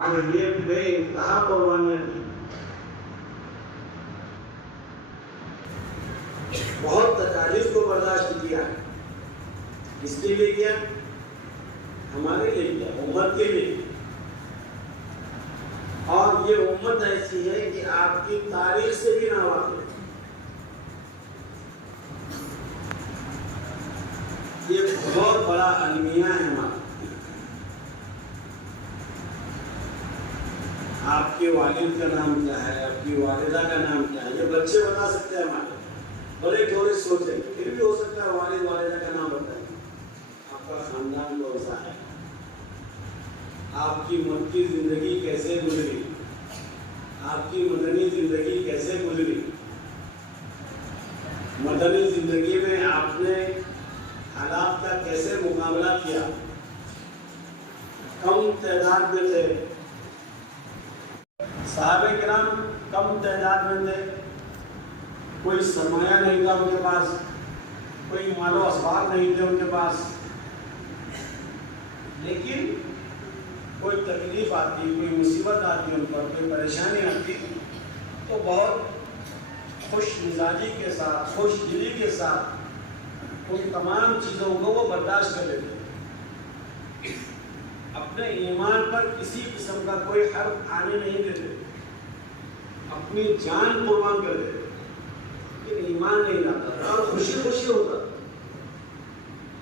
یہ بے انتہا قربانیاں دی، بہت تکالیف کو برداشت کیا ہے. کس کے لیے کیا؟ ہمارے لیے کیا، امت کے لیے. اور یہ امت ایسی ہے کہ آپ کی تاریخ سے بھی نہ واقف. یہ بہت بڑا المیہ ہے ہمارا. آپ کے والد کا نام کیا ہے، آپ کی والدہ کا نام کیا ہے، یہ بچے بتا سکتے ہیں ہمارے. بڑے تھوڑے سوچیں، پھر بھی ہو سکتا ہے والد والدہ کا نام بتائیں. آپ کا خاندان کون سا ہے، آپ کی مکی زندگی کیسے گزری، آپ کی مدنی زندگی کیسے گزری. مدنی زندگی میں آپ نے حالات کا کیسے مقابلہ کیا. کم تعداد میں تھے صحابہ کرام، کم تعداد میں تھے، کوئی سرمایہ نہیں تھا ان کے پاس، کوئی مال و اسباب نہیں تھے ان کے پاس. لیکن کوئی تکلیف آتی، کوئی مصیبت آتی ان پر، کوئی پریشانی آتی تو بہت خوش مزاجی کے ساتھ، خوش دلی کے ساتھ ان تمام چیزوں کو وہ برداشت کر لیتے. اپنے ایمان پر کسی قسم کا کوئی حرف آنے نہیں دیتے، اپنی جان قربان کر دیتے، لیکن ایمان نہیں لاتا اور خوشی خوشی ہوتا.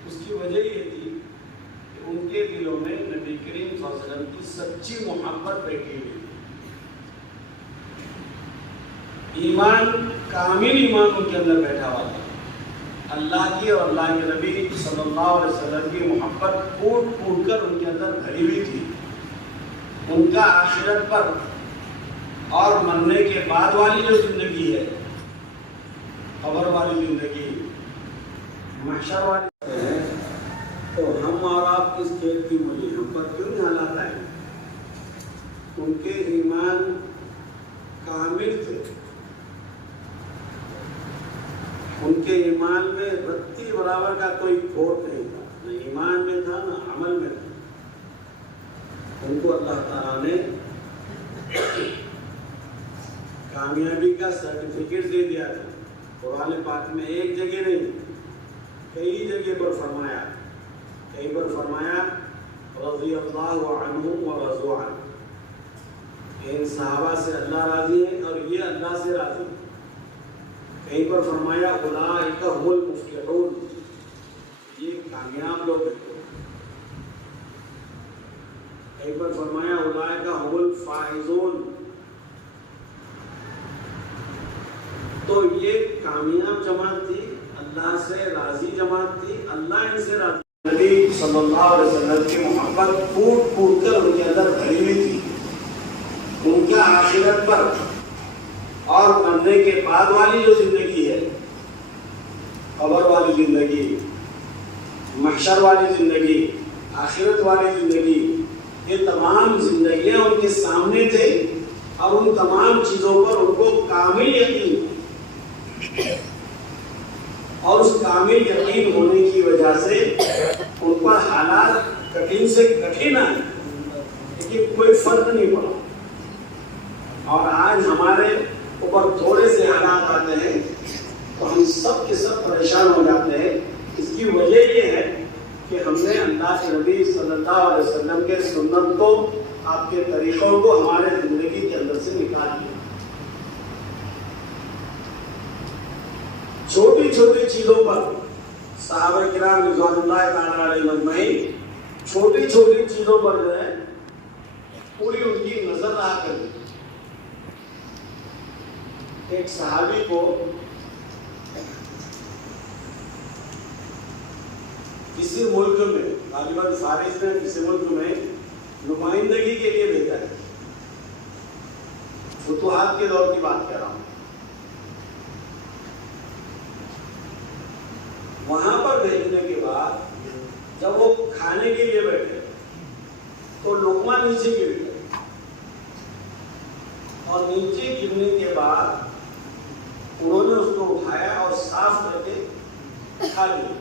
اس کی وجہ یہ تھی کہ ان کے دلوں میں نبی کریم صلی اللہ علیہ وسلم کی سچی محبت بیٹھی ہوئی. ایمان، کامل ایمان ان کے اندر بیٹھا ہوا تھا. اللہ کی اور اللہ کے نبی صلی اللہ علیہ وسلم کی محبت پھوٹ پھوٹ کر ان کے اندر بھری ہوئی تھی. ان کا آخرت پر اور مرنے کے بعد والی جو زندگی ہے، قبر والی زندگی، محشر والی ہے، تو ہم اور آپ کس کھیل کی مولی، ہم پر کیوں نہیں حالات آئے. ان کے ایمان کامل تھے، ان کے ایمان میں رتی برابر کا کوئی کھوٹ نہیں تھا، نہ ایمان میں تھا نہ عمل میں تھا. ان کو اللہ تعالیٰ نے کامیابی کا سرٹیفکیٹ دے دیا تھا. قرآن پاک میں ایک جگہ نہیں، کئی جگہ پر فرمایا، کئی پر فرمایا رضی اللہ عنہم ورضوا عنہ، ان صحابہ سے اللہ راضی ہے اور یہ اللہ سے راضی ہے. کہیں پر فرمایا اولئک هم المفلحون، یہ کامیاب لوگ ہیں. کہیں پر فرمایا اولئک هم الفائزون، تو یہ کامیاب جماعت تھی، اللہ سے راضی جماعت تھی، اللہ ان سے راضی. نبی صلی اللہ علیہ وسلم کی محبت پھوٹ پھوٹ کر ان کے اندر بھری ہوئی تھی. ان کا آخرت پر اور مرنے کے بعد والی جو زندگی ہے، قبر والی زندگی، محشر والی زندگی، آخرت والی زندگی، یہ تمام زندگیاں ان کے سامنے تھے اور ان تمام چیزوں پر ان کو کامل یقین. اور اس کامل یقین ہونے کی وجہ سے ان پر حالات کٹھن سے کٹھن آئے لیکن کوئی فرق نہیں پڑا. اور آج ہمارے اوپر تھوڑے سے حالات آتے ہیں تو ہم سب کے سب پریشان ہو جاتے ہیں. اس کی وجہ یہ ہے کہ ہم نے اللہ کے نبی صلی اللہ علیہ وسلم کے سنت کو، آپ کے طریقوں کو ہمارے زندگی کے اندر سے نکال دیا. چھوٹی چھوٹی چیزوں پر صحابہ کرام رضوان اللہ تعالی علیہ مجمعین چھوٹی چھوٹی چیزوں پر جو ہے پوری ان کی نظر رہا کرتی. ایک صحابی کو کسی ملک میں، غالباً فارس میں کسی ملک میں نمائندگی کے لیے بھیجا ہے. فتوحات کے دور کی بات کر رہا ہوں. وہاں پر بھیجنے کے بعد جب وہ کھانے کے لیے بیٹھے تو لقمہ نیچے گر گیا، اور نیچے گرنے کے بعد انہوں نے اس کو اٹھایا اور صاف کر کے کھا لیا.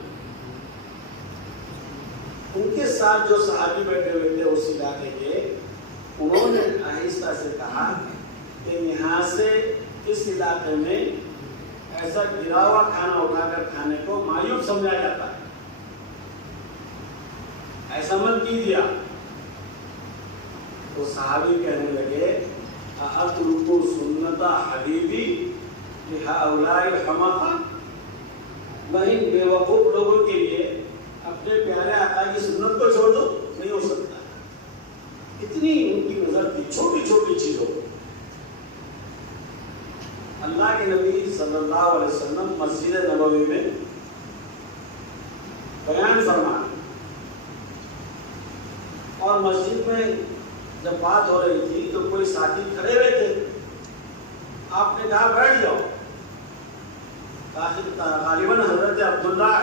ان کے ساتھ جو صحابی بیٹھے ہوئے تھے اس علاقے کے، انہوں نے آہستہ سے کہا کہ یہاں سے اس علاقے میں ایسا گرا ہوا کھانا اٹھا کر کھانے کو معیوب سمجھا جاتا ہے، ایسا مت کیجیے آپ۔ تو صحابی کہنے لگے اترکو سنت حبیبی لہؤلاء الحمقى، میں ان بے وقوف لوگوں کے لیے اپنے پیارے آقا کی سنت کو چھوڑ دو؟ نہیں ہو سکتا۔ اتنی ان کی نظر تھی چھوٹی چھوٹی چیزوں کو۔ اللہ کے نبی صلی اللہ علیہ وسلم مسجد نبوی میں بیان فرمایا، اور مسجد میں جب بات ہو رہی تھی تو کوئی ساتھی کھڑے ہوئے تھے، آپ نے کہا بیٹھ جاؤ۔ غالباً حضرت عبداللہ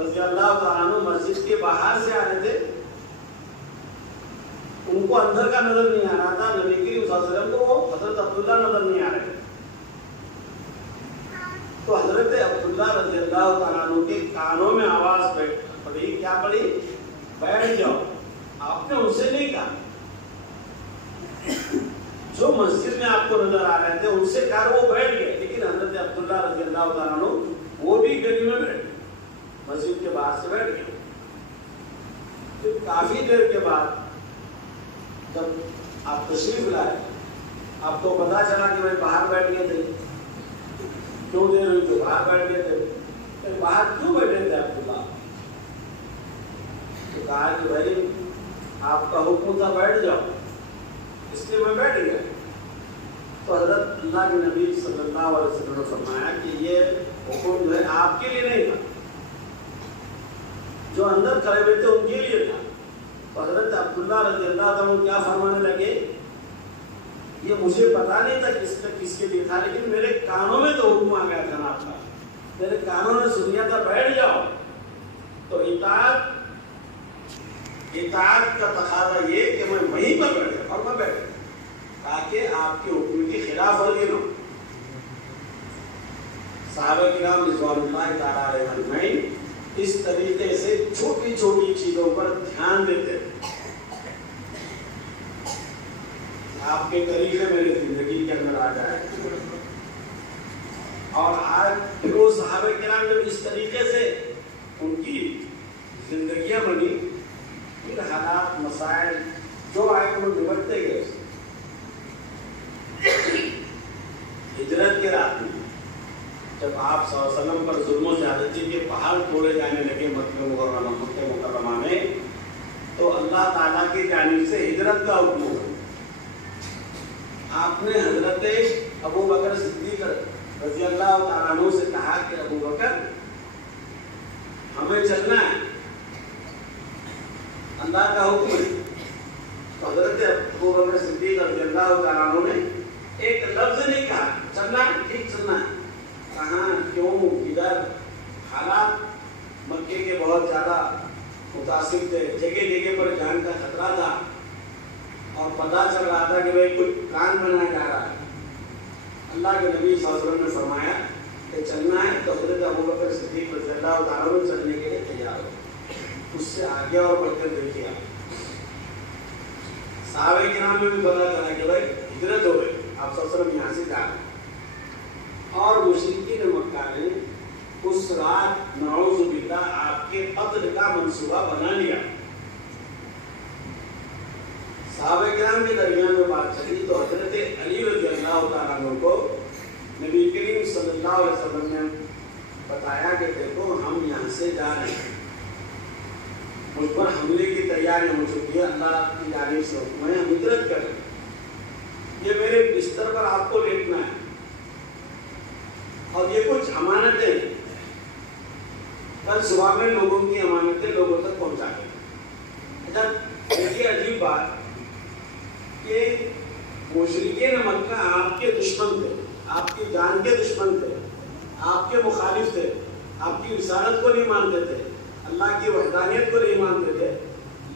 رضی اللہ تعالیٰ عنہ مسجد کے باہر سے آ رہے تھے، ان کو اندر کا نظر نہیں آ رہا تھا، نبی کریم صلی اللہ علیہ وسلم کو وہ حضرت عبداللہ نظر نہیں آ رہے تھے۔ تو حضرت عبداللہ رضی اللہ تعالیٰ عنہ کے کانوں میں آواز پڑی، کیا پڑی؟ بیٹھ جاؤ۔ آپ نے ان سے نہیں کہا، جو مسجد میں آپ کو نظر آ رہے تھے ان سے کہا، وہ بیٹھ گئے، لیکن حضرت عبداللہ رضی اللہ تعالیٰ عنہ وہ بھی گلی میں بیٹھ گئے، مسجد کے باہر سے بیٹھ گئے۔ پھر کافی دیر کے بعد جب آپ تشریف لائے، آپ کو پتا چلا کہ بھائی باہر بیٹھ گئے تھے، کیوں دیر ہوئی تو باہر بیٹھ گئے تھے، باہر کیوں بیٹھے تھے عبداللہ؟ تو کہا کہ بھائی آپ کا حکم تھا بیٹھ جاؤ، اس لیے میں بیٹھ گیا۔ تو حضرت اللہ کے نبی صلی اللہ علیہ وسلم نے فرمایا کہ یہ حکم جو ہے آپ کے لیے نہیں تھا، جو اندر کھڑے ہوئے تھے ان کے لیے تھا۔ تو حضرت عبداللہ رضی اللہ عنہ کیا فرمانے لگے، یہ مجھے پتا نہیں تھا کس کے لیے تھا، لیکن میرے کانوں میں تو حکم آ گیا جناب کا، میرے کانوں نے سنیا تھا بیٹھ جاؤ۔ تو اطاعت کا تقاضا یہ کہ میں وہیں پر بیٹھا اور میں بیٹھا تاکہ آپ کے حکم کی خلاف ورزی نہ ہو۔ صحابہ کرام رضوان اللہ تعالیٰ علیہ اجمعین اس طریقے سے چھوٹی چھوٹی چیزوں پر دھیان دیتے ہیں۔ آپ کے طریقے میرے زندگی کے اندر آ جائے، اور آج وہ صحابہ کرام جب اس طریقے سے ان کی زندگیاں بنی، پھر حالات مسائل جو آئے وہ نمٹتے گئے۔ ہجرت کے رات میں جب آپ صلی اللہ علیہ وسلم پر ظلم و زیادتی کے پہاڑ توڑے جانے لگے مکہ مکرمہ میں، تو اللہ تعالیٰ کی جانب سے ہجرت کا حکم ہوا۔ آپ نے حضرت ابو بکر صدیق رضی اللہ تعالیٰ عنہ سے کہا کہ ابو بکر ہمیں چلنا ہے، اللہ کا حکم ہے۔ تو حضرت ابو بکر صدیق رضی اللہ تعالیٰ عنہ نے ایک لفظ نہیں کہا، چلنا ہے، ٹھیک چلنا ہے۔ کہاں، کیوں، کدھر؟ حالات مکے کے بہت زیادہ متاثر تھے، جگہ جگہ پر جان کا خطرہ تھا، اور پتہ چل رہا تھا کہ بھائی کچھ کان بنایا جا رہا ہے۔ اللہ کے نبی صلی اللہ علیہ وسلم نے فرمایا کہ چلنا ہے، تو حضرت ابو بکر صدیق رضی اللہ تعالیٰ عنہ چلنے کے لیے تیار ہو۔ اس سے آگے اور بڑھ کر دیکھیے، صحابہ کرام میں بھی پتہ چلا کہ بھائی ہجرت ہو گئی، آپ صلی اللہ علیہ وسلم یہاں سے جا رہے ہیں۔ اور مشرکین مکہ نے اس رات نعوذ باللہ آپ کے قتل کا منصوبہ بنا لیا۔ صحابہ کرام کے درمیان میں بات چلی تو حضرت علی رضی اللہ تعالیٰ عنہ کو نبی کریم صلی اللہ علیہ وسلم نے بتایا کہ دیکھو ہم یہاں سے جا رہے ہیں، مجھ پر حملے کی تیاری ہو چکی ہے، اللہ کی جانب سے حکم ہے، ہم ہجرت کر رہے ہیں، یہ میرے بستر پر آپ کو لیٹنا ہے، اور یہ کچھ امانتیں ہیں، کل صبح میں لوگوں کی امانتیں لوگوں تک پہنچا دیں۔ اچھا دیکھیے عجیب بات کہ مشرکین مکہ آپ کے دشمن تھے، آپ کی جان کے دشمن تھے، آپ کے مخالف تھے، آپ کی رسالت کو نہیں مانتے تھے، اللہ کی وحدانیت کو نہیں مانتے تھے،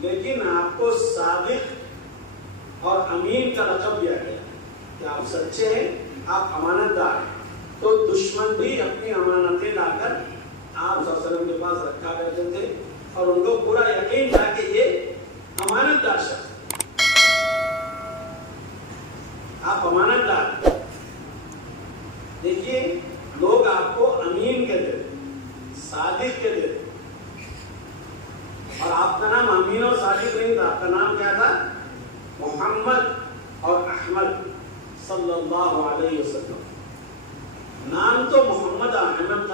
لیکن آپ کو صادق اور امین کا لقب دیا گیا کہ آپ سچے ہیں، آپ امانت دار ہیں۔ تو دشمن بھی اپنی امانتیں لا کر آپ صلی اللہ علیہ وسلم کے پاس رکھا کرتے تھے، اور ان کو پورا یقین تھا کہ یہ امانت دار شخص ہے۔ آپ امانت دار. دیکھیے لوگ آپ کو امین کہتے تھے, صادق کہتے تھے, اور آپ کا نام امین اور صادق نہیں تھا, آپ کا نام کیا تھا؟ محمد اور احمد صلی اللہ علیہ وسلم. نام تو محمد احمد